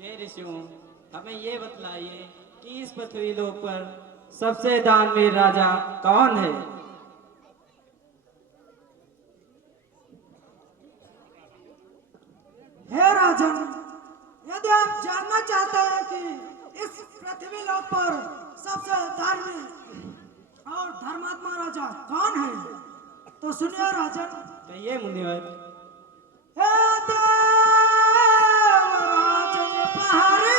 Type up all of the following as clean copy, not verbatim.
हे ऋषियों, हमें ये बतलाइए कि इस पृथ्वी लोक पर सबसे दानवीर राजा कौन है? हे राजन, यदि आप जानना चाहते हैं कि इस पृथ्वी लोक पर सबसे धार्मिक और धर्मात्मा राजा कौन है, तो सुनिए राजन। कहिए मुनिवर। हे देवराजन पहाड़ी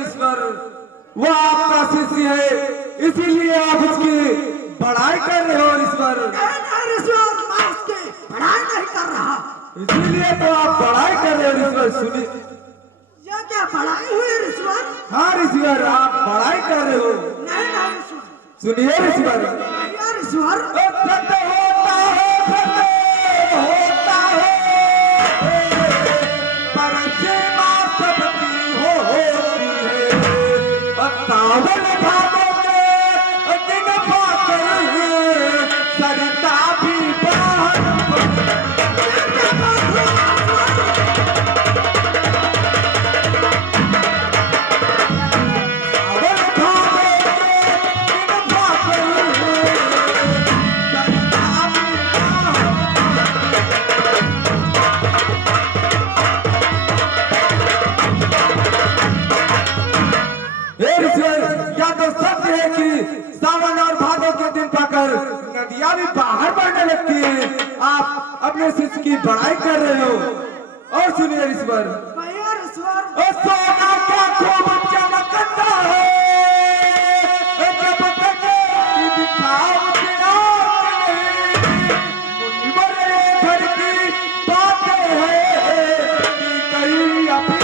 ईश्वर, वो आपका शिष्य है, इसीलिए आप उसकी बड़ाई कर रहे हो ईश्वर। मैं उसकी बड़ाई नहीं कर रहा, इसीलिए तो आप बड़ाई कर रहे हो ईश्वर। सुनिए, यह क्या बड़ाई हुई ईश्वर? हाँ ईश्वर, आप बड़ाई कर रहे हो। नहीं नहीं ईश्वर, सुनिए ईश्वर, ईश्वर सत्य होता है, सत्य होता है, पर सीमा सबकी होती है। सावन भादों के दिन पाकर सरिता भी बाहर नदियां भी बाहर बढ़ने लगती है। आप अपने शिष्य की बड़ाई कर रहे हो। और सुनिए ईश्वर, सोना क्या खूब चमकता है, जब तक दिखाओ मुनिवर घर की बातें हैं कि कहीं अभी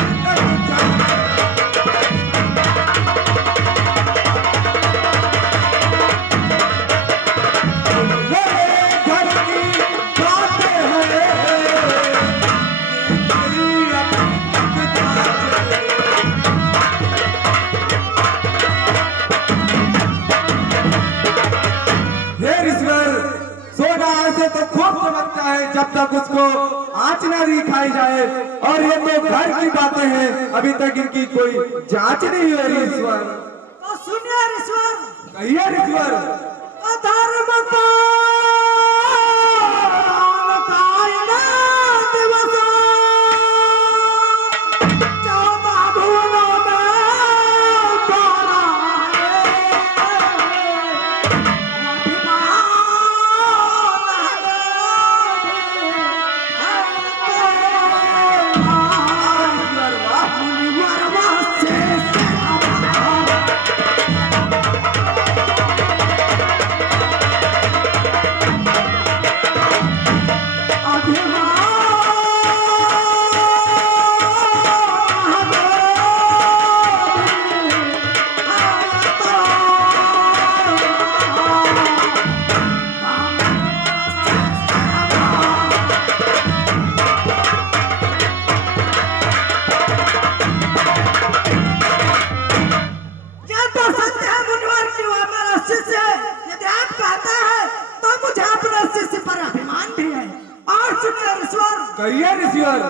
तो खूब चमकता है जब तक उसको आँच न दिखाई जाए। और ये तो घर की बातें हैं, अभी तक इनकी कोई जांच नहीं हो रही ईश्वर। तो सुनिए ईश्वर, कहिए ईश्वर, धर्म कहिए ईश्वर,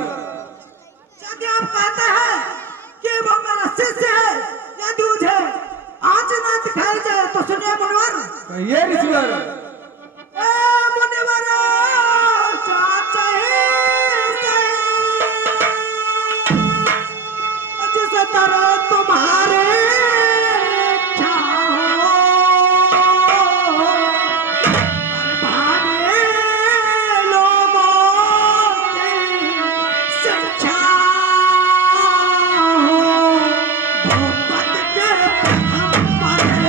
यदि आप कहते हैं कि वो मेरा शिष्य है, यदि मुझे आँच न दिखाई जाए तो सुनिए मुनिवर। कहिए ईश्वर। ए मुनिवर चाचा ही सही, जिस तरह तुम्हारे इच्छा हो, भावे लोगों की शिक्षा हो, भूपत के प्रथम परे।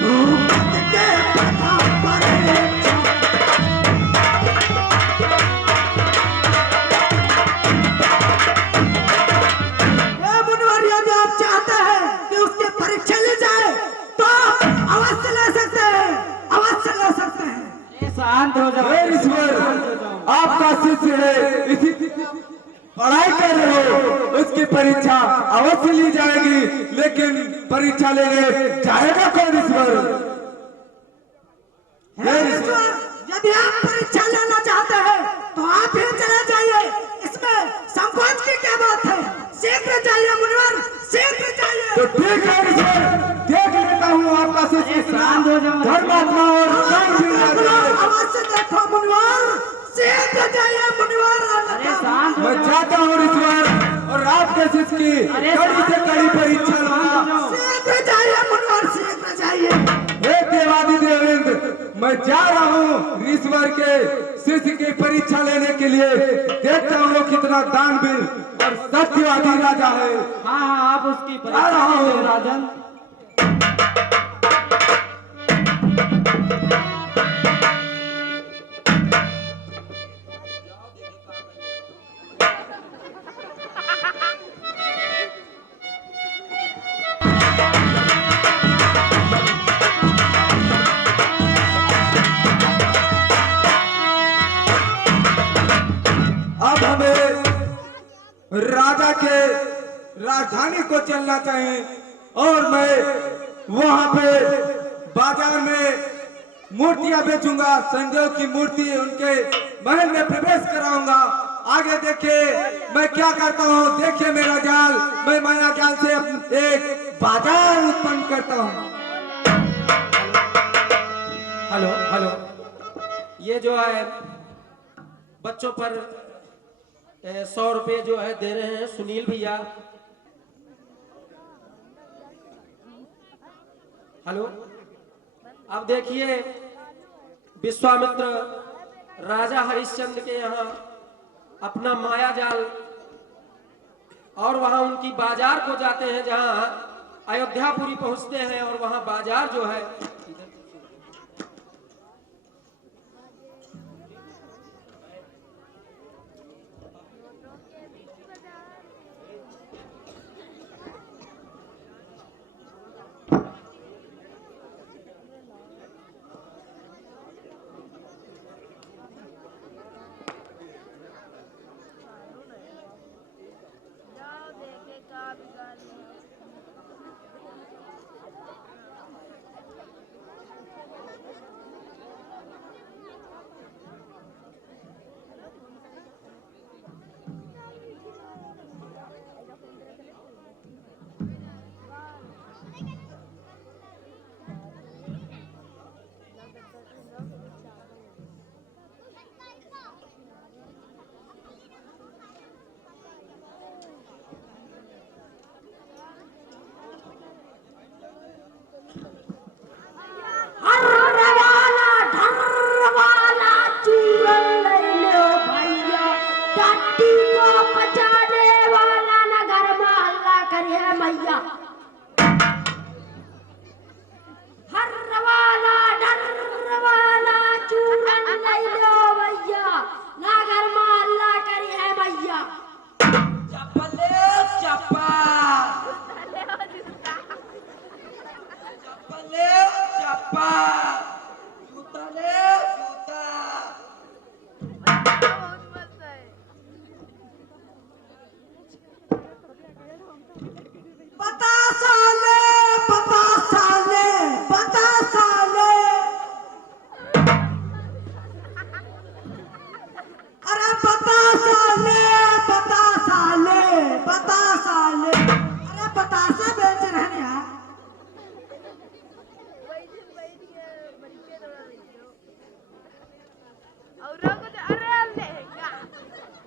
भूपत के प्रथम परे। ए मुनिवर, यदि आप चाहते हैं कि उसकी परीक्षा ली जाए तो अवश्य ले सकते हैं, अवश्य ले सकते हैं। अरे शांत हो जाओ, हे ईश्वर, शांत हो जाओ। आपका शिष्य है, इसी पढ़ाई कर रहे हो, उसकी परीक्षा अवश्य ली जाएगी, लेकिन परीक्षा लेने जाएगा कौन ईश्वर? हे ईश्वर, यदि आप परीक्षा लेना चाहते हैं तो आप ही चले जाइए, इसमें संकोच की क्या बात है? शीघ्र जाइए मुनिवर, शीघ्र तो जाइए। ठीक है ईश्वर, देख लेता हूँ आपका शिष्य अरे कितना शांत हो जाओ। धर्मात्मा और दानवीर राजा है। अवश्य देखो मुनिवर, शीघ्र जाइए मुनिवर। अरे शांत हो मैं जाओ। चाहता हूँ ईश्वर, और आपके शिष्य की अरे कड़ी से कड़ी परीक्षा शांत हो लूंगा। जाओ। शीघ्र जाइए मुनिवर, शीघ्र जाइए। हे देवादि देवेंद्र, मैं जा रहा हूँ ईश्वर के शिष्य की परीक्षा लेने के लिए। देखता हूँ वो कितना दानवीर और सत्यवादी राजा है। हाँ हाँ, आप उसकी आ परीक्षा रहा हूँ। लीजिए राजन। अब हमें राजा के राजधानी को चलना चाहिए, और मैं वहां पे बाजार में मूर्तियां बेचूंगा, संजय की मूर्ति उनके महल में प्रवेश कराऊंगा। आगे देखिए मैं क्या करता हूँ, देखिए मेरा जाल, मैं माया जाल से एक बाजार उत्पन्न करता हूँ। हेलो हेलो, ये जो है बच्चों पर 100 रुपये जो है दे रहे हैं सुनील भैया। हेलो, अब देखिए विश्वामित्र राजा हरिश्चंद्र के यहाँ अपना माया जाल और वहां उनकी बाजार को जाते हैं, जहां अयोध्यापुरी पहुंचते हैं, और वहां बाजार जो है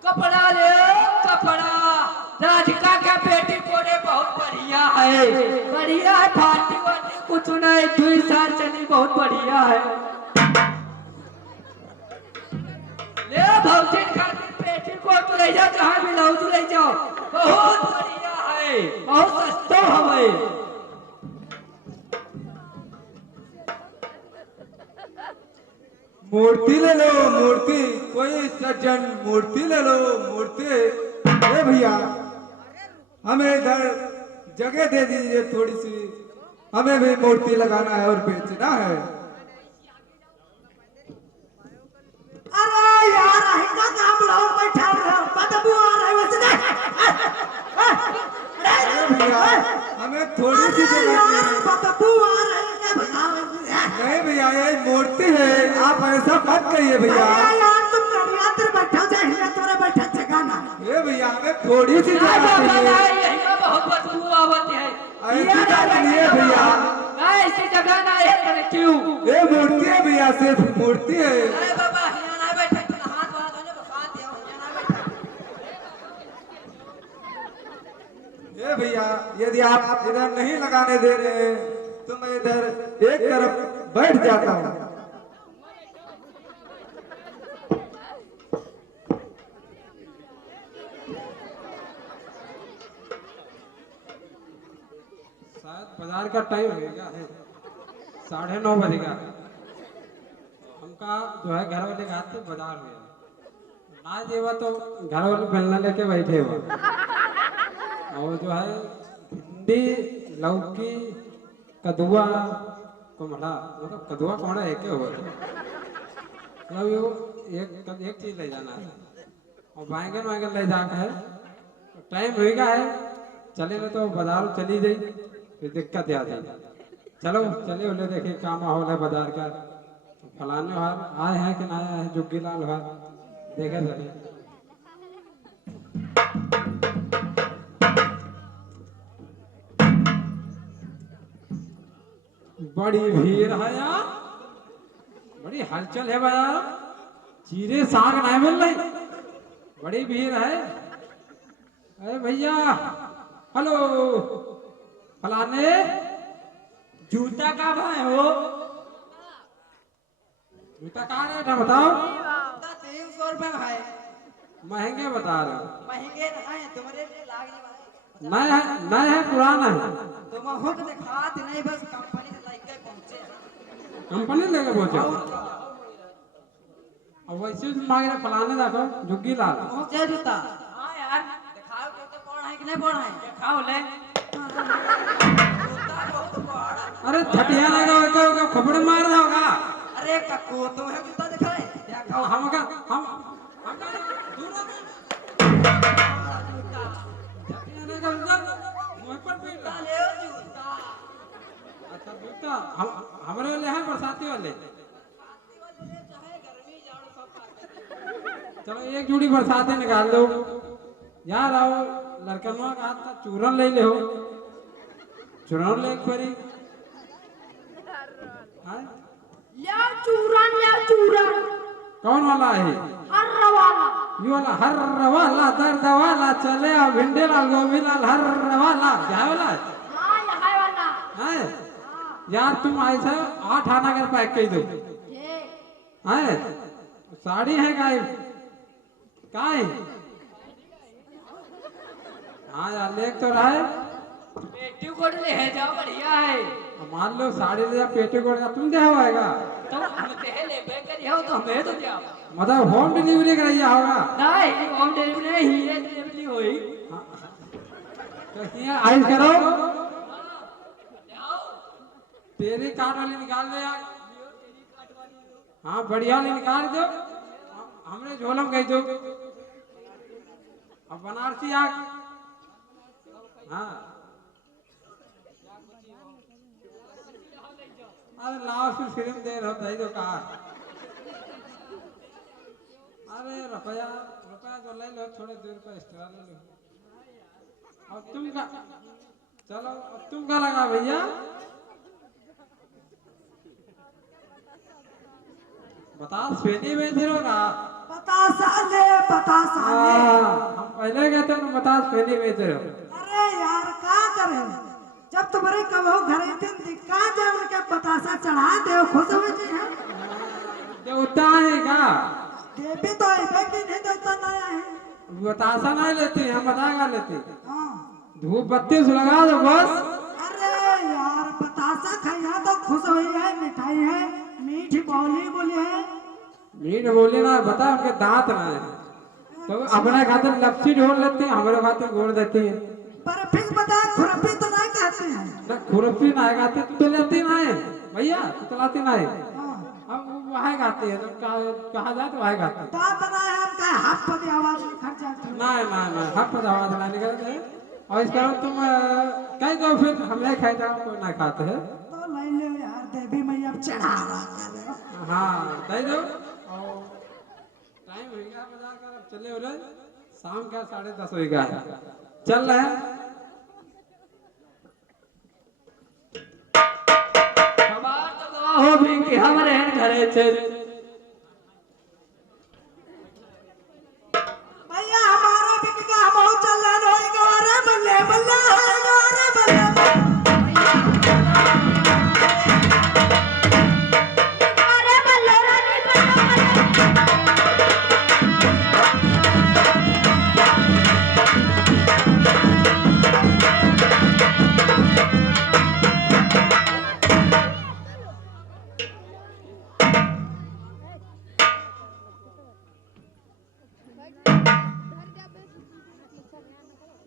कपड़ा ले कपड़ा, राधिका का पेटी कोने बहुत बढ़िया है, बढ़िया है, फाटी वाटी कुछ नहीं, 2 साल चली, बहुत बढ़िया है। ले भौतिन खातिर पेटी को तू ले जा, जहाँ भी लाऊ तू ले जाओ, बहुत बढ़िया है, बहुत सस्ता है। मूर्ति ले लो, मूर्ति, कोई सज्जन मूर्ति ले लो, मूर्ति। ए भैया, हमें इधर जगह दे दीजिए थोड़ी सी, हमें भी मूर्ति लगाना है और बेचना है। अरे यार हिंदा काम लो बैठा रहो, बदबू आ रहा है वैसे। अरे भैया, हमें थोड़ी सी जगह चाहिए। बदबू आ रहा है नहीं भैया, ये मूर्ति है, आप ऐसा मत कहिए भैया। यार तुम नरियात्र बैठो जाए, तोरे बैठा जगह ना। ये भैया, हमें थोड़ी सी जगह चाहिए। यही का बहुत बदबू आवत है, ऐसी बात नहीं है भैया, ऐसी जगह ना है, क्यों? ये मूर्ति है भैया, सिर्फ मूर्ति है। अरे बाबा हिया ना बैठे, तू हाथ वाला धोने बसा दिया, हिया ना बैठे। ये भैया, यदि आप इधर नहीं लगाने दे रहे हैं तो मैं इधर एक तरफ बैठ जाता हूँ। शायद बाजार का टाइम होगा है, 9:30 बजेगा। हमका जो है घर वाले घाट से बाजार में ना देवा तो घर वाले बेलना लेके बैठे हुआ, और जो है भिंडी, लौकी, कदुआ, कुम्हड़ा, मतलब कदुआ कुम्हड़ा एक हो, मतलब एक चीज ले जाना है, और बैंगन वैगन ले जाकर है। टाइम होगा है, चले ना तो बाजार चली जाई, फिर दिक्कत आ जाए। चलो चले बोले देखिए क्या माहौल है बाजार का, फलाने हार आए हैं कि ना आए हैं, जुग्गी लाल हार देखे चलिए। बड़ी भीड़ है यार, बड़ी हलचल है बाजार, चीरे साग नहीं मिल रही, बड़ी भीड़ है। अरे भैया, हेलो, फलाने जूता का भाई हो, जूता का रेट है बताओ? 300 रुपए भाई। महंगे बता रहे हो? महंगे नहीं, तुम्हारे लिए लागने वाले नया है, नया है पुराना है? तुम हो तो दिखात नहीं, बस कंपनी से लेके पहुंचे। कंपनी लेके पहुंचे? अब वैसे मांग रहे फलाने देखो जुग्गी लाल। पहुंचे जूता। हाँ यार, दिखाओ तो पढ़ है कि नहीं पढ़ है, दिखाओ ले। जूता बहुत बड़ा। अरे झटिया लगा खपड़े मार रहा होगा। अरे कक्को तो है जूता दिखाए, दिखाओ। हम दूर अच्छा जूता हमारे वाले हैं, बरसाती वाले। चलो एक जोड़ी बरसाती निकाल दो यार। आओ लड़कनवा का हाथ चूरन ले ले हो, चूरन ले परी चूरन कौन वाला है? हर वाला, ये वाला हर वाला, दर्द वाला, चले आ भिंडे लाल, गोभी लाल, हर वाला क्या वाला है? हाँ यहाँ वाला है यार, तुम ऐसा 8 आना कर पैक कर दो है। साड़ी है गायब काय? हाँ यार लेक तो रहा है, पेटीकोट ले है जाओ, बढ़िया है। मान लो साड़ी ले जा, पेटीकोट का तुम दे होगा तो हम ते ले बे करियो तो हमें तो दिया, मतलब होम डिलीवरी कराइया होगा? नहीं होम डिलीवरी नहीं है, डिलीवरी होई। तो ये आइस करो, तेरी कार्ड वाली निकाल दो यार। हाँ बढ़िया वाली निकाल दो, हमने झोलम गई दो। अब बनारसी आग, हाँ अरे लाओ फिर फिल्म दे रहा दे दो कहा। अरे रुपया रुपया जो ले लो, थोड़े दूर का एक्स्ट्रा ले लो। अब तुम का, चलो अब तुम का लगा भैया? बतास फेनी बेच रहे हो ना? बतासा ले, बतासा ले। हम पहले गए थे तो बतास फेनी बेच रहे हो। अरे यार का करे, जब तुम्हारे कहो घरे दिन दिखा जाए उनके बतासा चढ़ा दे खुश हो जी है। देवता है का? देवी तो ऐसे की नहीं देवता नया है। बतासा नहीं लेती, हम बताएगा लेती। हाँ। धूप बत्ती लगा दो बस। अरे यार बतासा खाया तो खुश हुई है, मिठाई है, मीठी बोली बोली है। मीठ बोली ना, बता उनके दांत ना है तो हमारे खातिर लपसी ढोल लेती है, हमारे खातिर गोड़ देती है। पर फिर बता खुरपी तो नहीं कहते हैं। ना खुरपी ना खाते, तू तो लेती ना है भैया, तू तो लाती ना है। हाँ। हम वहाँ गाते हैं, तो कहा जाए तो वहाँ गाते हैं। दांत ना है हम कहे हाथ पर आवाज में खर्च जाते हैं। ना हम पर आवाज ना निकलते हैं। और इस कारण तुम कहीं दो फिर हम नहीं खाए जाओ, कोई ना खाते हैं। तो ले लो यार देवी मैया चढ़ावा कर लो। हाँ दे दो। और टाइम हो गया बाजार का, अब चले हो रहे शाम का 10:30 हो गया है, चल रहे हैं। हमार तो हो भी कि हमारे घरे थे। भैया हमारा बिकगा हम चल रहे होएगा, अरे बल्ले बल्ले होएगा, अरे बल्ले अरे बल्ले रानी बल्ले।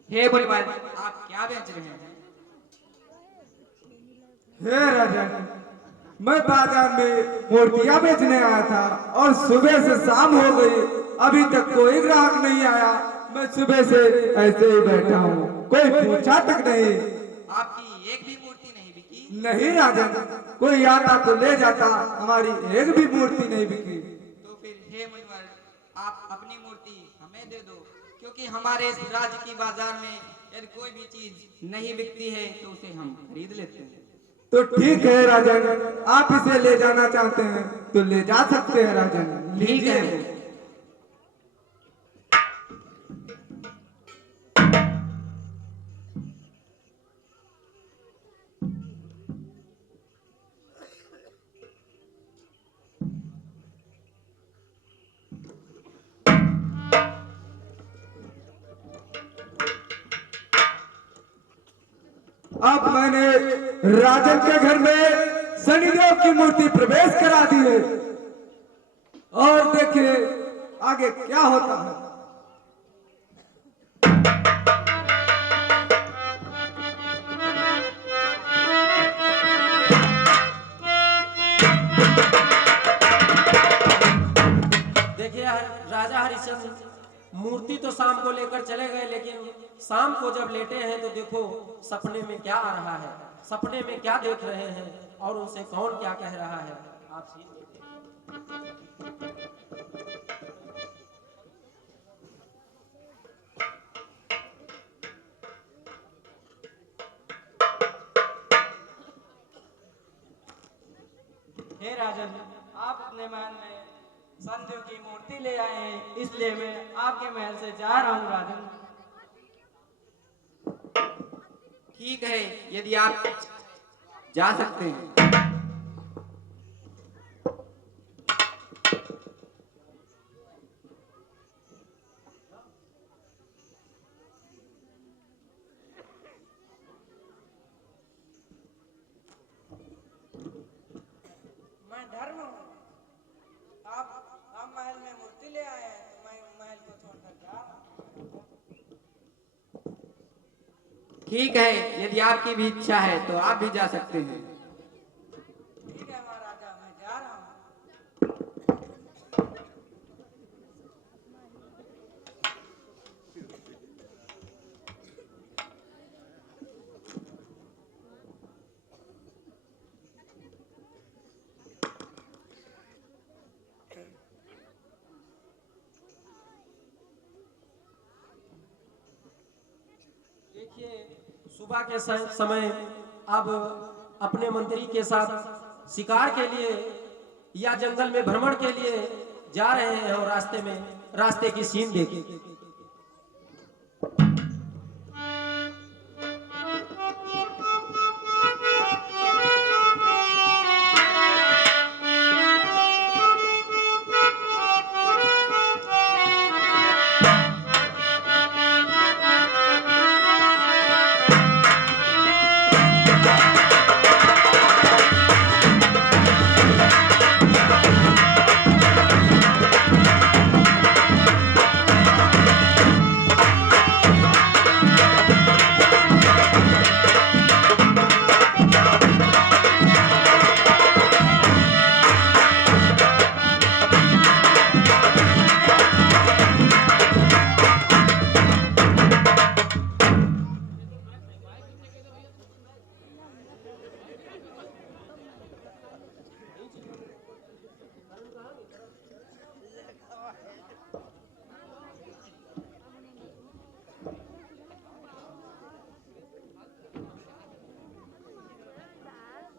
हे बोलवाल, आप क्या बेच रहे हैं? हे राजन, मैं बाजार में मूर्तियां बेचने आया था और सुबह से शाम हो गई, अभी तक कोई ग्राहक नहीं आया। मैं सुबह से ऐसे ही बैठा हूँ, कोई पूछा तक नहीं। आपकी एक भी मूर्ति नहीं बिकी? नहीं राजन, कोई आता तो ले जाता, हमारी एक भी मूर्ति नहीं बिकी। तो फिर हे मुनिवर, आप अपनी मूर्ति हमें दे दो, क्योंकि हमारे इस राज्य की बाजार में यदि कोई भी चीज नहीं बिकती है तो उसे हम खरीद लेते हैं। तो ठीक है राजन, आप इसे ले जाना चाहते हैं तो ले जा सकते हैं राजन, ठीक लीजिए। है। अब मैंने राजन के घर में शनिदेव की मूर्ति प्रवेश करा दी है, और देखिए आगे क्या होता है। देखिए राजा हरिश्चंद्र मूर्ति तो शाम को लेकर चले गए, लेकिन शाम को जब लेटे हैं तो देखो सपने में क्या आ रहा है, सपने में क्या देख रहे हैं और उनसे कौन क्या कह रहा है, आप सीन देखिए। हे राजन, आप अपने महल में संदेव की मूर्ति ले आए हैं, इसलिए मैं आपके महल से जा रहा हूँ राजन। ठीक है, यदि आप जा सकते हैं। मैं धर्म हूँ, आप महल में मूर्ति ले आए हैं तो मैं महल को छोड़कर जा रहा हूँ। ठीक है, यदि आपकी भी इच्छा है तो आप भी जा सकते हैं। ठीक है महाराजा, मैं जा रहा हूँ। देखिए सुबह के समय अब अपने मंत्री के साथ शिकार के लिए या जंगल में भ्रमण के लिए जा रहे हैं और रास्ते की सीन देखिए।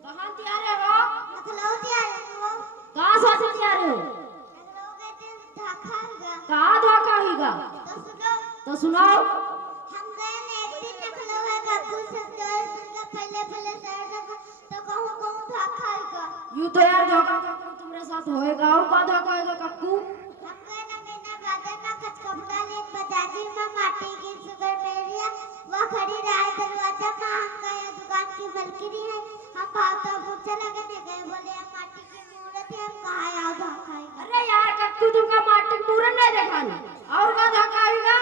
कहाँ तैयार है वो? लखनऊ तैयार है वो। कहाँ से तैयार हो? लखनऊ गए थे धोखा होगा। कहाँ धोखा होगा? तो सुनो, तो सुनाओ। हम गए ने एक दिन लखनऊ है काकू से जोर सुनकर पहले पहले शहर तक तो कहूँ कहूँ धोखा होगा। यूं तो यार धोखा तुम्हारे साथ होएगा। और का धोखा होएगा कक्कू? हम गए ना मीना बाजार में कचकपड़ा लेन बाजाजी में माटी की शुगर मेरिया वह खड़ी रहा दरवाजा में। हम गए दुकान की बलकरी है। हम भावता पूछे लगे नहीं गए बोले हम माटी की मूर्त है। हम कहा आओ धोखा होगा। अरे यार कक्कू तुमका माटी मूरन नहीं देखा ना। और का धोखा होएगा?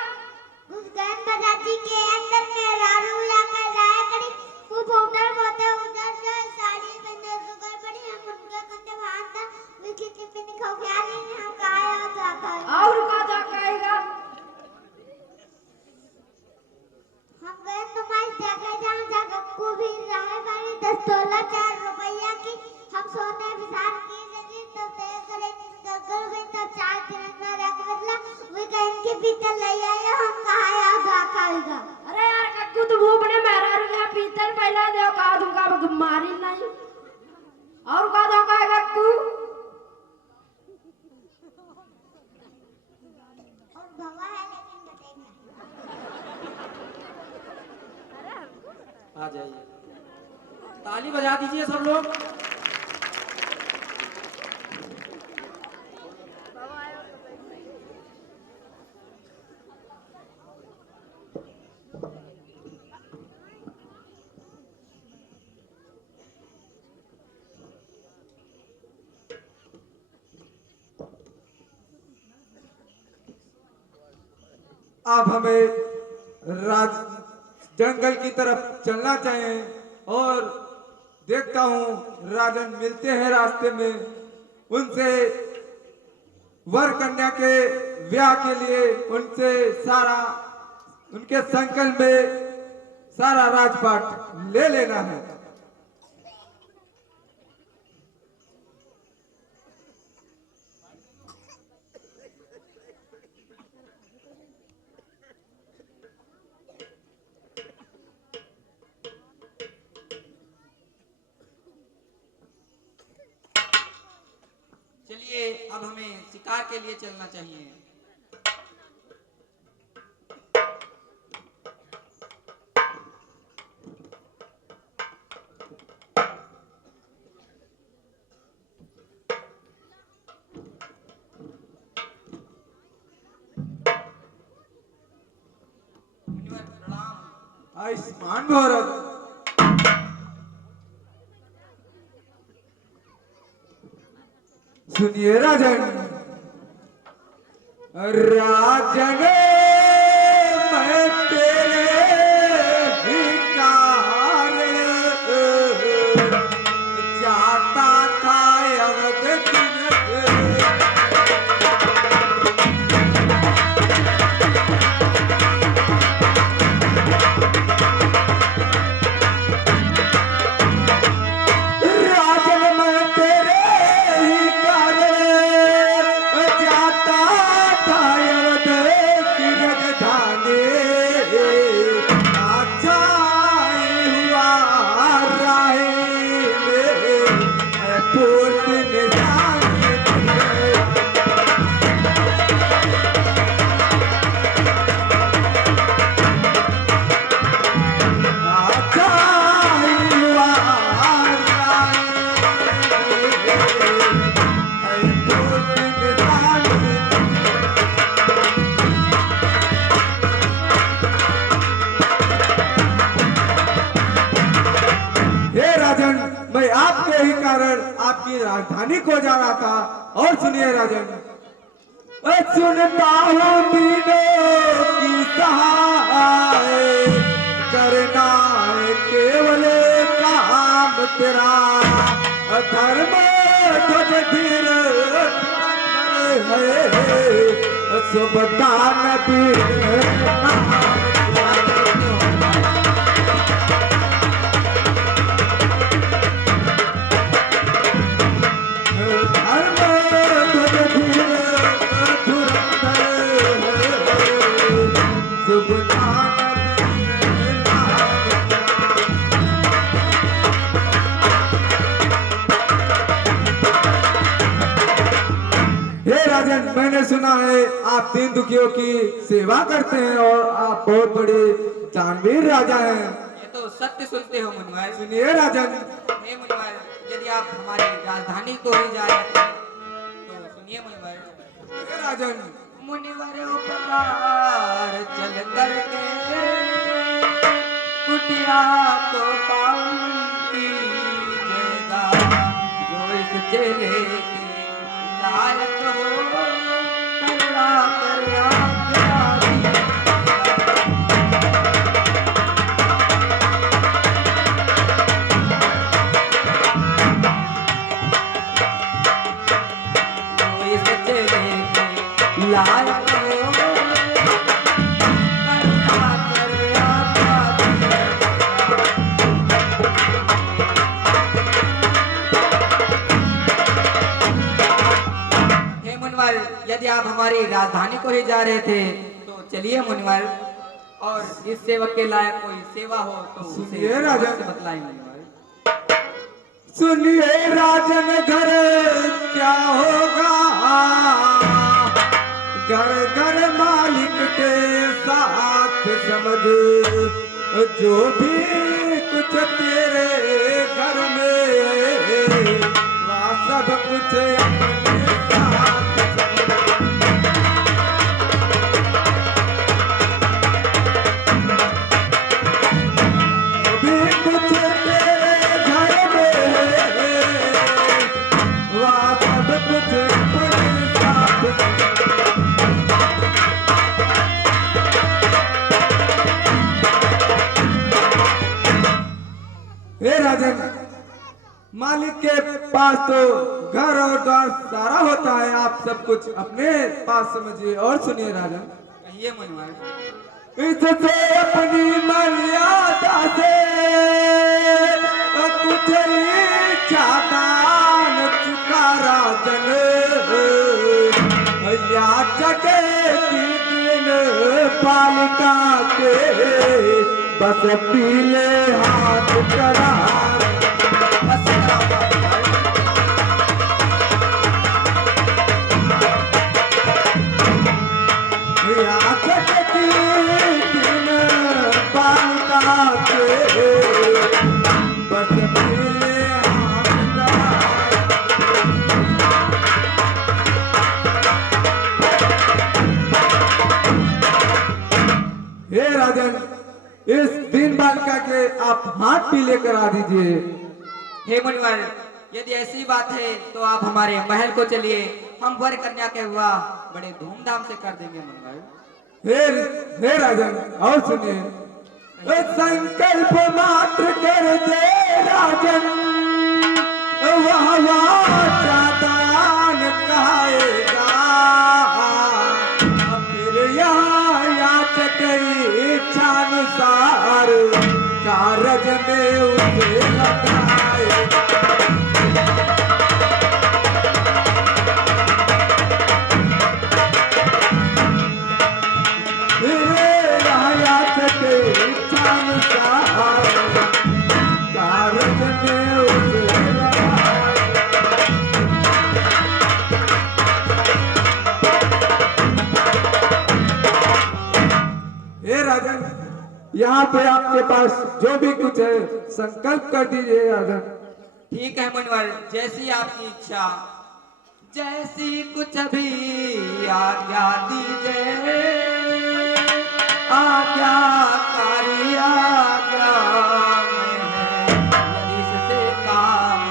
उस गैन बाजाजी के अंदर में रारू या कर राय करी खूब उधर बोते उधर जो साड़ी पहने शुगर पड़ी हम उनके कंधे भांता विकी टिफिन खाओ क्या नहीं हम कहा आओ धोखा होगा। और का धोखा होएगा? हम गए नुमाइश देखे जहाँ जगह को भी रहे बारी 10 तोला 4 रुपया की हम सोने बिसार की जगह तो तय करे गगल में तो 4 दिन में रख बदला वे गैन के भीतर ले आए। हम कहा आओ धोखा होगा। अरे यार कक्कू तुम अपने मेहरारू के यहाँ पीतल पहला दो का तुमका मारी नहीं। और का धोखा है कक्कू? और भवा है लेकिन बताएगा। आ जाइए, ताली बजा दीजिए सब लोग। अब हमें जंगल की तरफ चलना चाहिए और देखता हूँ राजन मिलते हैं रास्ते में। उनसे वर कन्या के ब्याह के लिए उनसे सारा उनके संकल्प में सारा राजपाट ले लेना है। चलिए अब हमें शिकार के लिए चलना चाहिए। मुनिवर प्रणाम। आयुष्मान भारत। सुनिए राजन, राजन मैं तेरे ही कारण जाता था अवध तीरथ। राजन मैं तेरे ही कारण जाता था अवध की राजधानी। कारण आपकी राजधानी को जा रहा था। और सुनिए राजन, सुनता हूँ दीनों की सहाय, करना है केवल काम तेरा, धर्म ध्वज धीर है, सुबह नबी मैंने सुना है आप दीन दुखियों की सेवा करते हैं और आप बहुत बड़े जानवीर राजा हैं। ये तो सत्य सुनते हो मुनिवर। सुनिए राजन, हे मुनिवर, यदि आप हमारी राजधानी को ही जा रहे थे तो सुनिए मुनिवर। राजन, मुनिवर उपकार चल करके कुटिया को पाऊंगी जगा, जो इस चेले के लायक हो करया करया लायक यदि आप हमारी राजधानी को ही जा रहे थे तो चलिए मुनिवर, और इस सेवक के लायक कोई सेवा हो तो सुनिए राजन, बतलाएं मुनिवर। सुनिए राजन, घर क्या होगा, घर घर मालिक के साथ समझ, जो भी कुछ तेरे घर में वह सब कुछ अपने साथ राजन, मालिक के पास तो घर और द्वार सारा होता है, आप सब कुछ अपने पास समझिए। और सुनिए राजन, कहिए मुनिवर। इससे अपनी मर्यादा से कुछ इच्छा दान चुका राजन, याचक की दिन पालिका के बस पीले हाथ करा, याचक की दिन पालिका के बस पीले हाथ करा। हे राजन, इस दीन बालिका के आप हाथ पीले करा दीजिए। हे मुनिवर, यदि ऐसी बात है तो आप हमारे महल को चलिए, हम वर कन्या के विवाह बड़े धूमधाम से कर देंगे मुनिवर। हे राजन, और सुनिए, संकल्प मात्र कर दे राजन, वह दान कहेगा, फिर यहाँ याचक इच्छानुसार कारज में उसे लगाएगा। यहाँ पे आपके पास जो भी कुछ है संकल्प कर दीजिए राजन। ठीक है मुनिवर, जैसी आपकी इच्छा, जैसी कुछ भी आज्ञा दीजिए, आज्ञाकारी आज्ञा में है, यदि इससे काम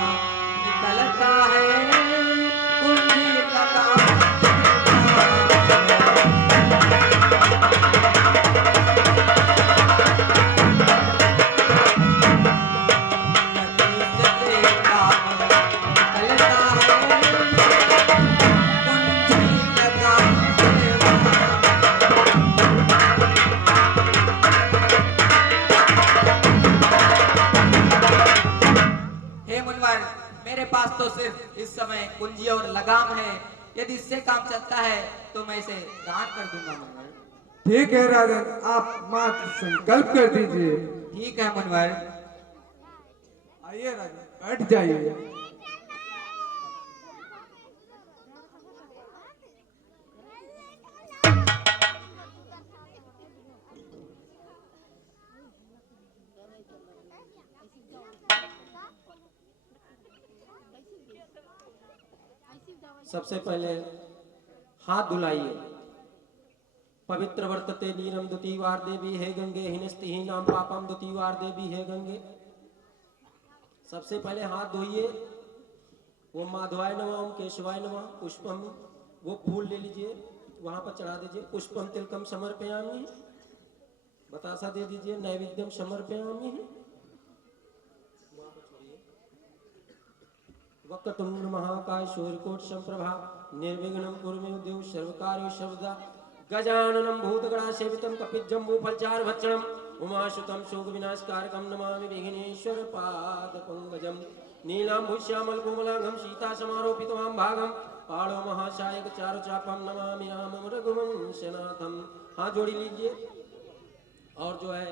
तो सिर्फ इस समय कुंजी और लगाम है। यदि इससे काम चलता है तो मैं इसे दान कर दूंगा मुनवर। ठीक है राजन, आप मात्र संकल्प कर दीजिए। ठीक है मुनवर। आइए राजन, बैठ जाइए। सबसे पहले हाथ धुलाइए। पवित्र वर्तते नीरम द्वितीवार देवी है गंगे हिनस्ति ही नाम पापम द्वितीवार देवी है गंगे। सबसे पहले हाथ धोइए। वो माधवाय नमः ओम केशवाय नमः पुष्पम, वो फूल ले लीजिए, वहां पर चढ़ा दीजिए। पुष्पम तिलकम समर्पयामि, बतासा दे दीजिए। नैवेद्यम समर्पयामि। वक्रतुंड महाकाय सूर्यकोट संप्रभा निर्विघ्नं कुरु देव सर्वकार्य सर्वदा। गजाननं भूतगणासेवितं कपिजम्बूफलचार भक्षणं उमासुतं शोक विनाशकारकं नमामि विघ्नेश्वर पादपङ्कजं। नीलाम्बुश्यामल कोमलांगं सीता समारोपितवां भागं पाणो महाशायक चारुचापं नमामि रामं रघुवंशनाथं। हाथ जोड़ी लीजिए और जो है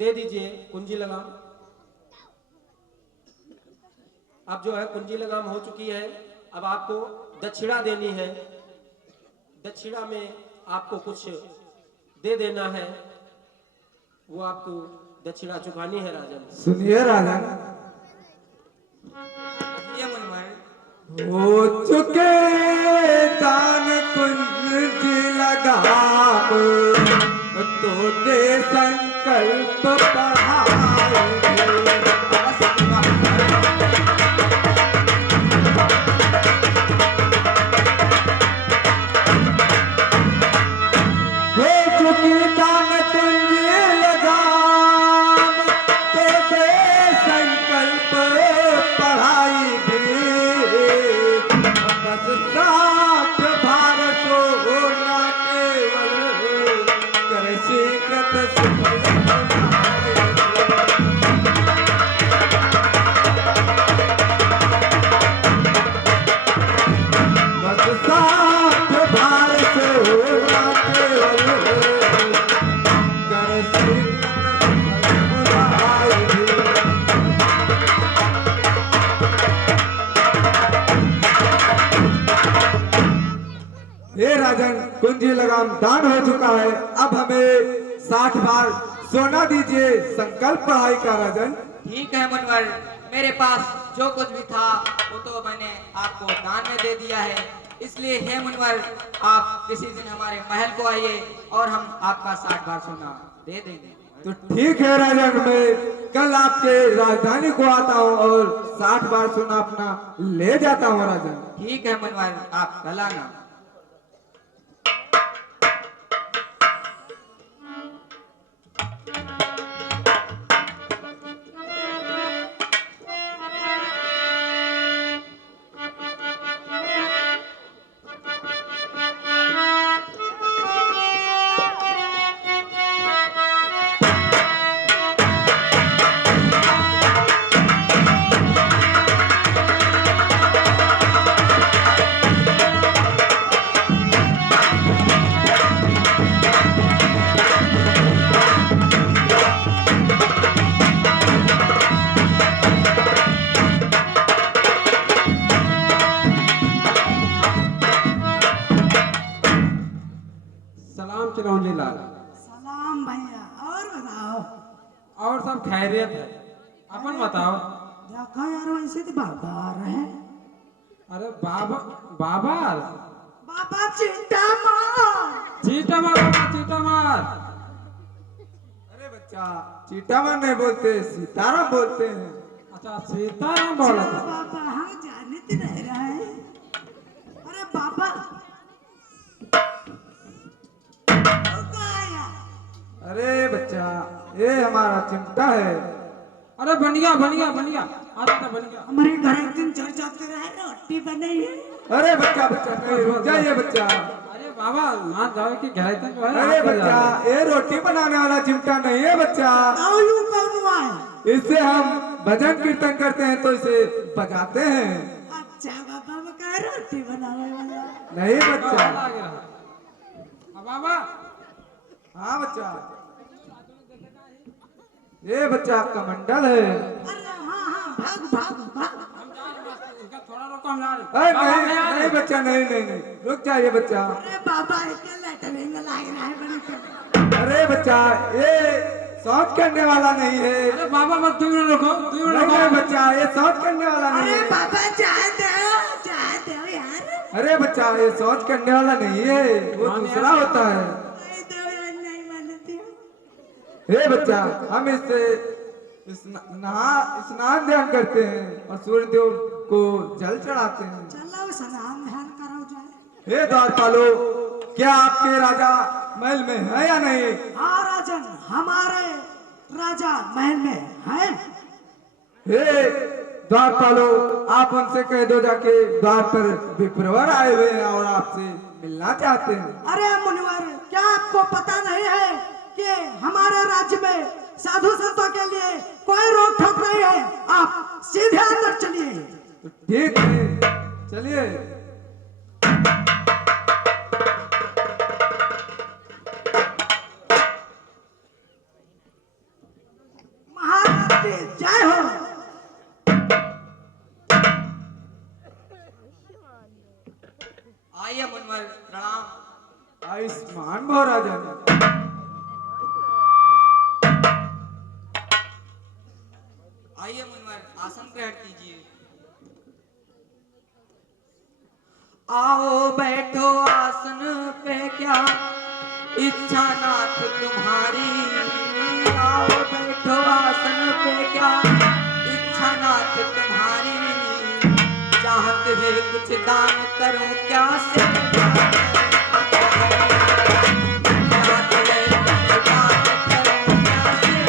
दे दीजिए कुंजी लगाम। अब जो है कुंजी लगाम हो चुकी है। अब आपको दक्षिणा देनी है। दक्षिणा में आपको कुछ दे देना है, वो आपको दक्षिणा चुकानी है राजन। सुनिए राजन, ये मुनवर। हो चुके दान कुंजी लगाम, तो दे संकल्प बढ़ाए। कुंजी लगाम दान हो चुका है। अब हमें 60 बार सोना दीजिए, संकल्प पढ़ाई का राजन। ठीक है मुनवर, मेरे पास जो कुछ भी था वो तो मैंने आपको दान में दे दिया है। इसलिए हे मुनवर, आप किसी दिन हमारे महल को आइए और हम आपका 60 बार सोना दे देंगे। तो ठीक है राजन, मैं कल आपके राजधानी को आता हूँ और 60 बार सोना अपना ले जाता हूँ राजन। ठीक है मुनवर, आप कल आना। चिरौंजी लाल। सलाम भैया, और बताओ। और सब खैरियत है, अपन बताओ। देखो यार, वैसे तो बाबा आ रहे हैं। अरे बाबा बाबा बाबा चीटा मार, चीटा मार, बाबा चीटा मार। अरे बच्चा, चीटामन नहीं बोलते, सीताराम बोलते हैं। अच्छा, सीताराम बोला था। बाबा हम जाने तो नहीं रहे। अरे बाबा अरे बच्चा, ये हमारा चिमटा है। अरे बनिया बनिया बनिया, आता था बनिया। हमारे घर एक दिन चल जाते रहे, रोटी बनाई है। अरे बच्चा बच्चा, नहीं रुक जाइए बच्चा। अरे बाबा मान जाओ कि घर तक जो है। अरे बच्चा, ये रोटी बनाने वाला चिमटा नहीं है बच्चा। कौन हुआ है? इससे हम भजन कीर्तन करते हैं तो इसे बजाते हैं। अच्छा बाबा मैं कह रोटी बनावे वाला। नहीं बच्चा। आगे रहा। अब बाबा हाँ बच्चा, ये बच्चा आपका मंडल है। अरे हाँ हाँ भाग भाग भाग। हम जा रहे हैं, इनका थोड़ा रुको, हम जा रहे हैं। अरे बाबा, नहीं मैं आ रहा नहीं हूं। बच्चा, नहीं नहीं नहीं, रुक जाइए बच्चा। अरे बाबा इसके लेटरिन में लाग रहा है बड़ी कर। अरे बच्चा, ये शौच करने वाला नहीं है। अरे बाबा बस 2 मिनट रुको, 2 मिनट नहीं नहीं रुको। बच्चा, ये शौच करने वाला नहीं अरे है। बाबा चाय दो यार। अरे बच्चा, ये शौच करने वाला नहीं है, वो दूसरा होता है। नहीं दो यार, नहीं मानती हूँ। हे बच्चा, हम इससे स्नान ध्यान करते हैं और सूर्य देव को जल चढ़ाते हैं। चलो स्नान ध्यान करो जाए। हे द्वारपालो, क्या आपके राजा महल में है या नहीं? हाँ राजन, हमारे राजा महल में है। हे द्वारपालो, आप उनसे कह दो जाके द्वार पर विप्रवर आए हुए हैं और आपसे मिलना चाहते हैं। अरे मुनिवर, क्या आपको पता नहीं है कि हमारे राज्य में साधु संतों के लिए कोई रोक टोक नहीं है। आप सीधे अंदर चलिए। तो ठीक है, चलिए। महाराज की जय हो। आइए मुनवर, प्रणाम। आयुष्मान भव राजन। आइए मुनवर, आसन ग्रहण कीजिए। आओ बैठो आसन पे, क्या इच्छा नाथ तुम्हारी। आओ बैठो आसन पे, क्या इच्छा नाथ तुम्हारी। चाहत है कुछ दान करूं क्या सेवा करूं। चाहत है कुछ दान करूं क्या सेवा करूं।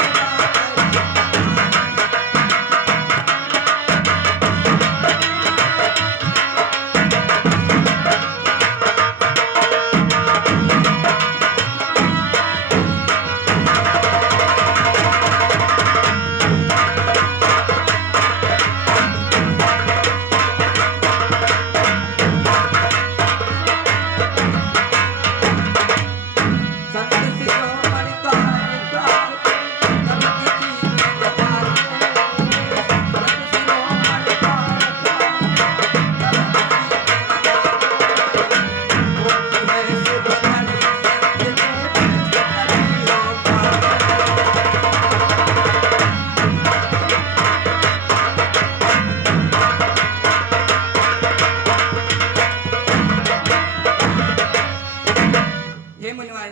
हे मुनिवर,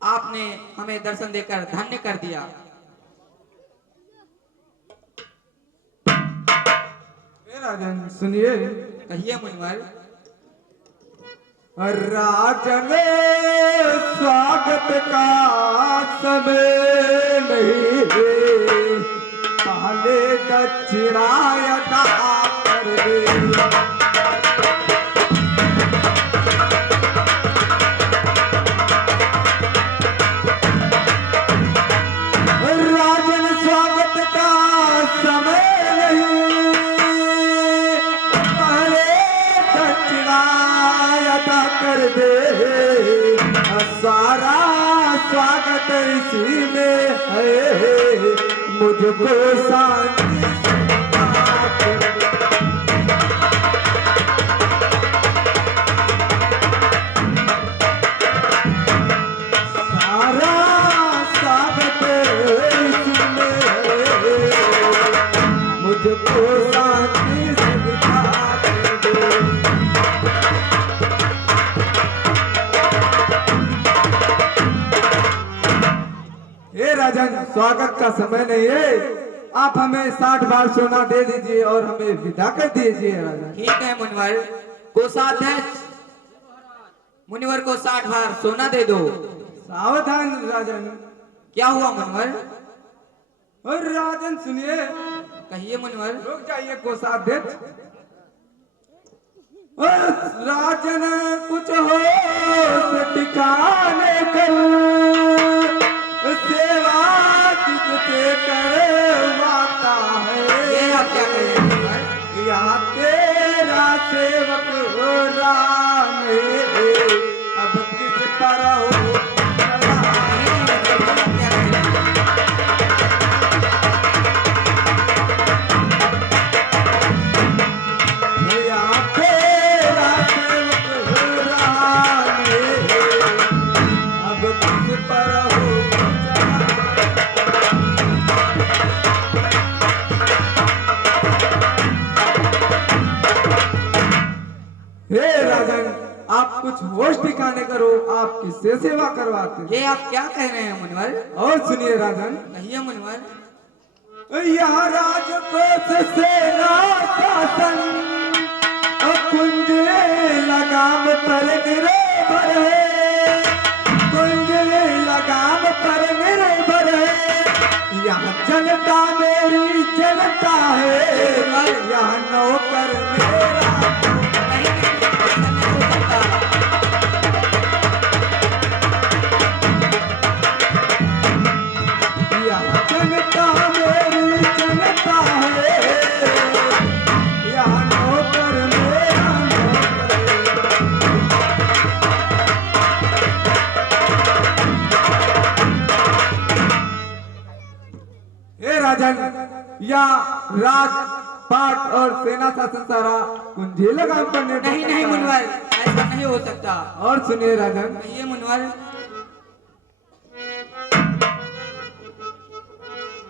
आपने हमें दर्शन देकर धन्य कर दिया। हे राजन सुनिए। कहिए मुनिवर। राजन स्वागत का समय नहीं है, पहले दक्षिणा अदा कर दे। राजन स्वागत का समय नहीं, पहले दक्षिणा अदा कर दे। सारा स्वागत इसी में है, मुझको शांति से बात कर दे। सारा स्वागत इसमें है, मुझको शांति से बिठा दे। हे राजन, स्वागत का समय नहीं है, आप हमें 60 बार सोना दे दीजिए और हमें विदा कर दीजिए राजन। ठीक है मुनिवर, कोषाध्यक्ष मुनिवर को 60 बार सोना दे दो। सावधान राजन। क्या हुआ मुनिवर? और राजन सुनिए। कहिए मुनिवर। रुक जाइए कोषाध्यक्ष। और राजन कुछ हो ठिकाने कर, सेवा तुझसे करे यहाँ तेरा सेवक हो राम अब किस पर हो यहाँ तेरा सेवक हो राम अब किस पर हो हे राजन, आप कुछ होश ठिकाने करो, आप किससे सेवा करवाते? ये आप क्या कह रहे हैं मुनिवर? और सुनिए राजन, कहिए मुनिवर। यहाँ राजकोष सेना शासन कुंज लगाम पर निर्भर है, कुंज लगाम पर निर्भर है। यहाँ जनता मेरी जनता है, यहाँ नौकर मेरा जनता मेरी जनता है, यहाँ नौकर मेरा नौकर है। हे राजन, या राजपाट और सेना शासन सारा कुंजी लगाम पर निर्भर नहीं नहीं करता है। मुनिवर, ऐसा नहीं हो सकता। और सुनिए राजन, कहिए मुनिवर।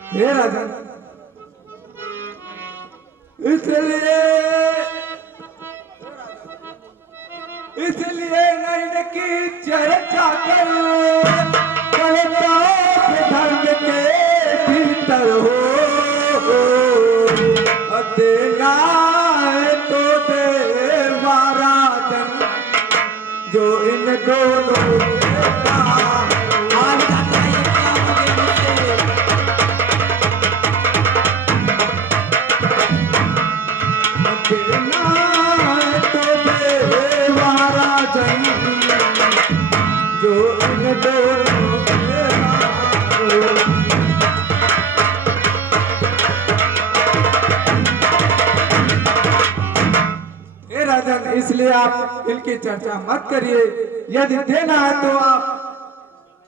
हे राजन, इसलिए नैन की चर्चा कर धर्म के भीतर हो, देना है तो दे राजन जो इन दोनों जो इन दोनों हे राजन, इसलिए आप इनकी चर्चा मत करिए। यदि देना है तो आप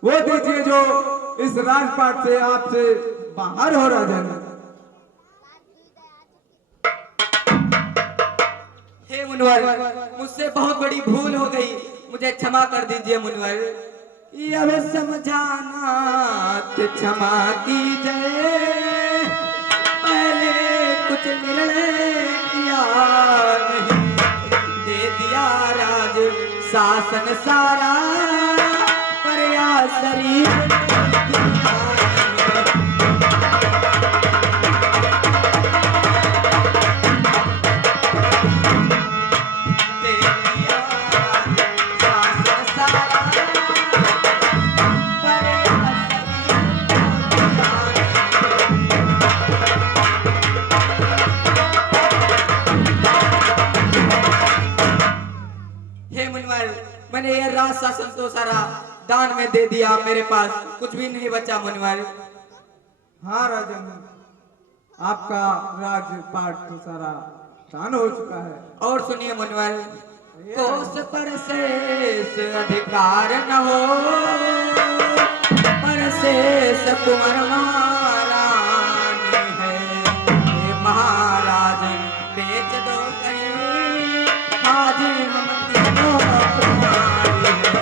वो दीजिए जो इस राजपाट से आपसे बाहर हो राजन। हे मुनिवर, मुझसे बहुत बड़ी भूल हो गई, मुझे क्षमा कर दीजिए मुनिवर। ये अब समझाना तो क्षमा कीजिए, पहले कुछ निर्णय किया नहीं, दे दिया राज शासन सारा, पर या शरीर मैंने ये राज शासन तो सारा दान में दे दिया, मेरे पास कुछ भी नहीं बचा मुनिवर। हाँ राजन, आपका राजपाट तो सारा दान हो चुका है। और सुनिए मुनिवर, कोस पर शेष अधिकार न हो, पर शेष कुंवर महारानी है, हे महाराज बेच दो कहीं, आज हम तीनों तुम्हारी है।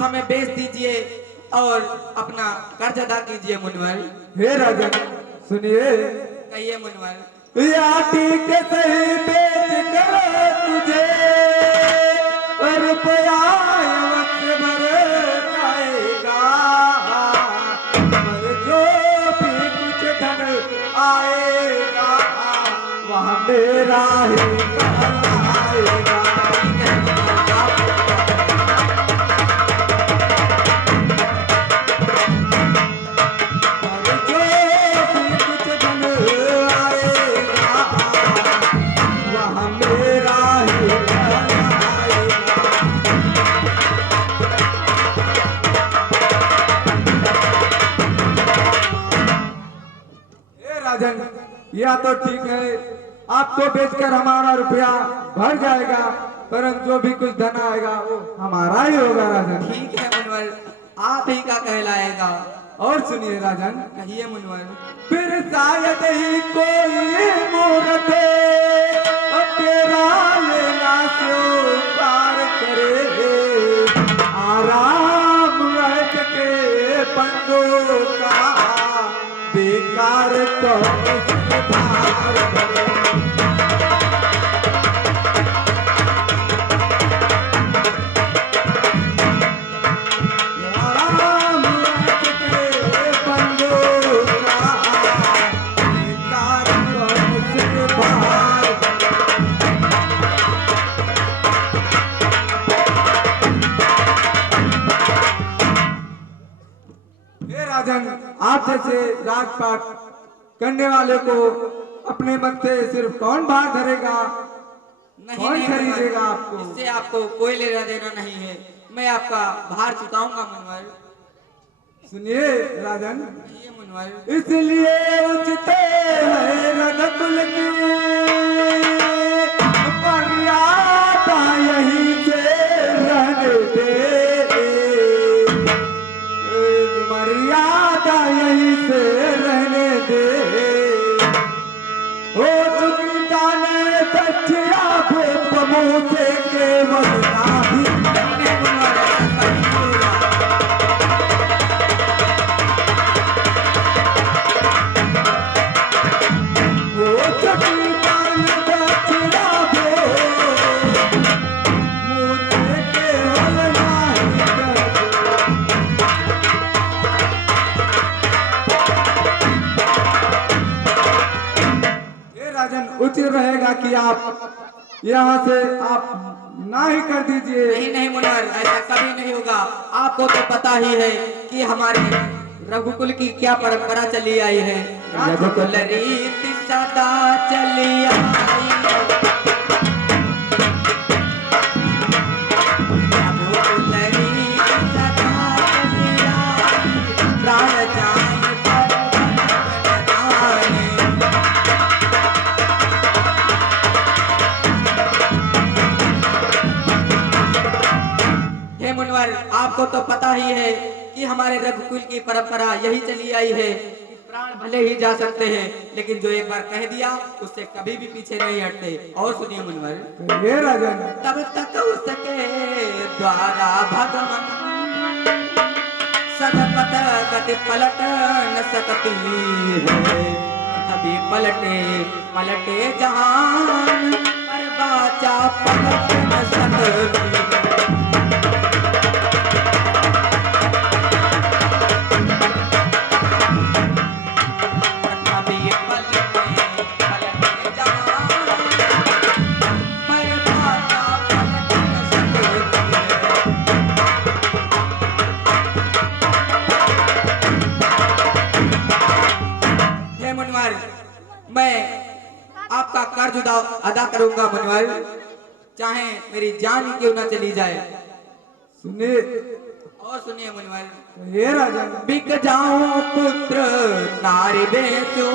हमें बेच दीजिए और अपना कर्ज अदा कीजिए मुनिवर। हे राजन सुनिए, कहिए मुनिवर। ठीक सही बेच कर तुझे रुपया अवश्य भर जाएगा, पर जो भी कुछ धन आएगा वह मेरा ही कहलाएगा। या तो ठीक है, आपको बेचकर हमारा रुपया भर जाएगा, परंतु जो भी कुछ धन आएगा वो हमारा ही होगा राजन। ठीक है मुनवर, आप ही का कहलाएगा। और सुनिए राजन, कहिए मुनवर। फिर शायद ही कोई मूरत तेरा लेना स्वीकार करे, आराम रह के बंदों का बेकार तो सुधार करे। आराम रह के बंदों का बेकार तो सुधार करे। हे राजन, आप जैसे राजपाट करने वाले को अपने मत से सिर्फ कौन बाहर धरेगा, नहीं कौन नहीं खरीदेगा मुनवर, आपको? इससे आपको कोई लेना देना नहीं है। मैं आपका भार चुकाऊंगा मुनवर। सुनिए राजन, कहिए मुनवर। इसलिए उचित है रघुकुल की मर्यादा यहीं से रहने दे, मर्यादा यहीं से रहने दे। ओ चुकी जाने बच्चिया भूप मुँह से केवल नाही। नहीं मुनवर, ऐसा नहीं होगा। ओ चुकी जाने बच्चिया भूप मुँह से केवल नाही कर। ये राजन, उचित रहेगा कि आप यहाँ से आप ना ही कर दीजिए। नहीं नहीं मुनवर, ऐसा कभी नहीं होगा। आपको तो पता ही है कि हमारे रघुकुल की क्या परंपरा चली आई है। रघुकुल रीति सदा चली आई है। रघुकुल रीति सदा चली आई, प्राण जाए पर जाने। हे मुनवर, आपको तो पता ही है कि हमारे रघुकुल की परंपरा यही चली आई है कि प्राण भले ही जा सकते हैं, लेकिन जो एक बार कह दिया उससे कभी भी पीछे नहीं हटते। और सुनिए मुनवर। ये राजन, तब तक उसके द्वारा भगवान सदपथ गति पलट न सकती है। कभी पलटे पलटे जहान, पर बाचा पलट न सकती है। कभी पलटे पलटे जहान, पर बाचा पलट न सकती है। हे मुनवर, मैं आपका कर्ज अदा करूंगा मुनवर, चाहे मेरी जान ही क्यों ना चली जाए। सुनिए। और सुनिए मुनवर। ये राजन, बिक जाऊं पुत्र नारी बेचूं,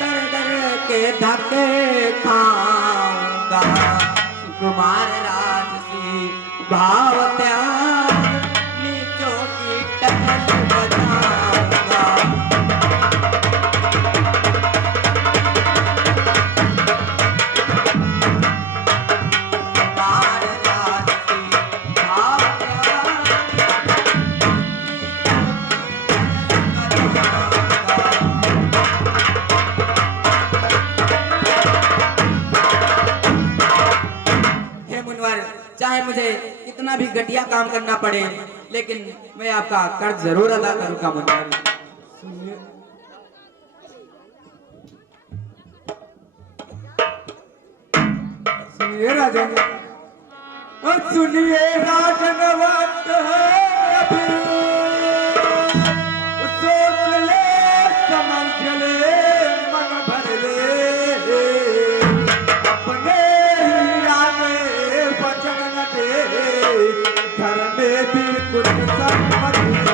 दर दर के धक्के खाऊंगा। कुमार राजसी भाव त्याग, नीचों की टहल बजाऊंगा। कुमार राजसी भाव त्याग, हे मुनवर, चाहे मुझे कितना भी घटिया काम करना पड़े, लेकिन मैं आपका कर्ज जरूर अदा करूंगा मुनवर। सुनिए। सुनिए राजन, और सुनिए राजन, वक्त है अभी, सोच ले समझ ले मन भर ले, अपने ही आगे वचन न दे, घर में भी कुछ समझ ले।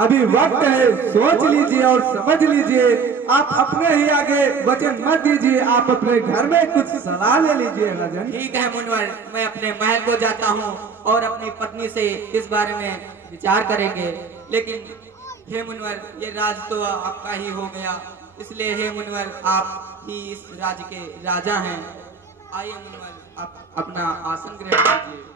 अभी वक्त है, सोच लीजिए और समझ लीजिए। आप अपने ही आगे वचन मत दीजिए, आप अपने घर में कुछ सलाह ले लीजिए राजन। ठीक है मुनवर, मैं अपने महल को जाता हूँ और अपनी पत्नी से इस बारे में विचार करेंगे। लेकिन हे मुनवर, ये राज तो आपका ही हो गया, इसलिए हे मुनवर आप ही इस राज्य के राजा हैं। आइए मुनवर, आप अपना आसन ग्रहण कीजिए।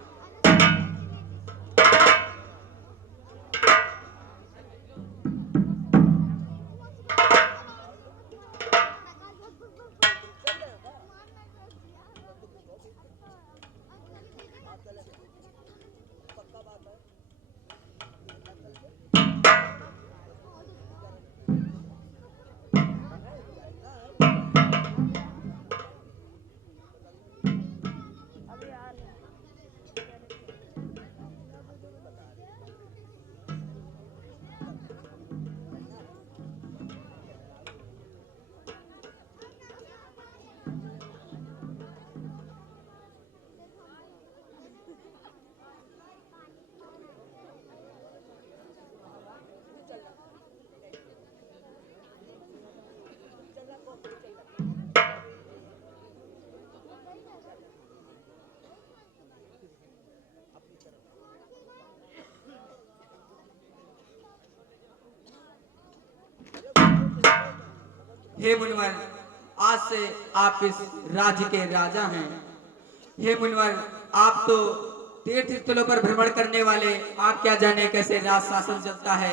हे मुनवर, आज से आप इस राज्य के राजा हैं। हे मुनवर, आप तो तीर्थ स्थलों पर भ्रमण करने वाले, आप क्या जाने कैसे राज शासन चलता है।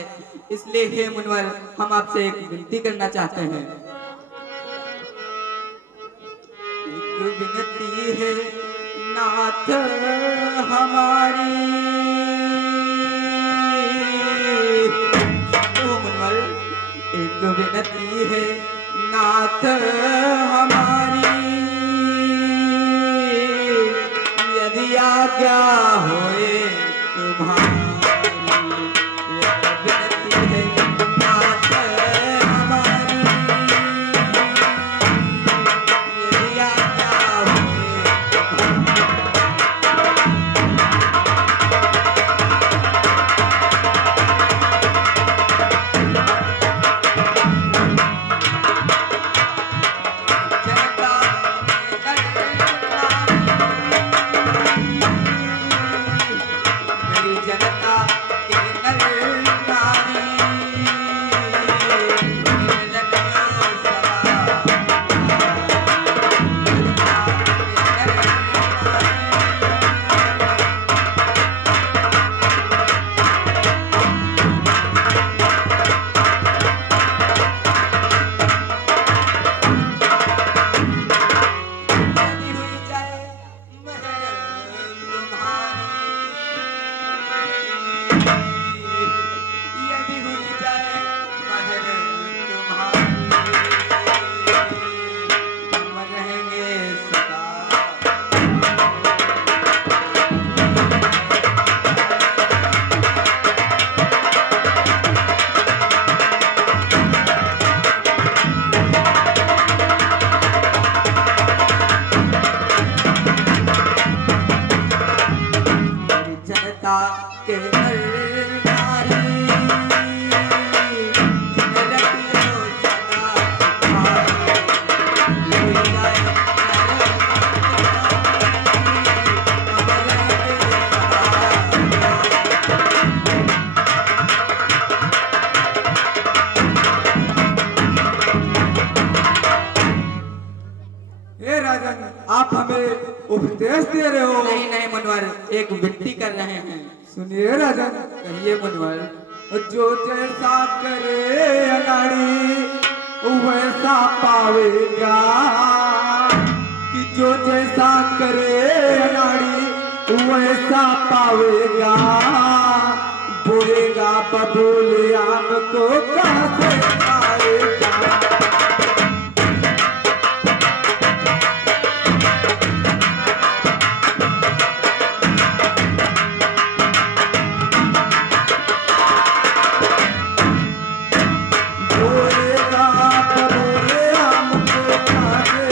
इसलिए हे मुनवर, हम आपसे एक विनती करना चाहते हैं। एक विनती है नाथ हमारी, ओ मुनवर, एक विनती है नाथ हमारी, यदि आज्ञा होए तुम्हारी, विनती है नाथ हमारी, यदि आज्ञा होए आप हमें उपदेश दे रहे हो। नहीं नहीं मुनवर, एक विनती कर रहे हैं। सुनिए राजन, कहिए मुनवर। जो जैसा करे अनाड़ी वैसा पावेगा, कि जो जैसा करे अनाड़ी वैसा पावेगा। बोलेगा बबूलिया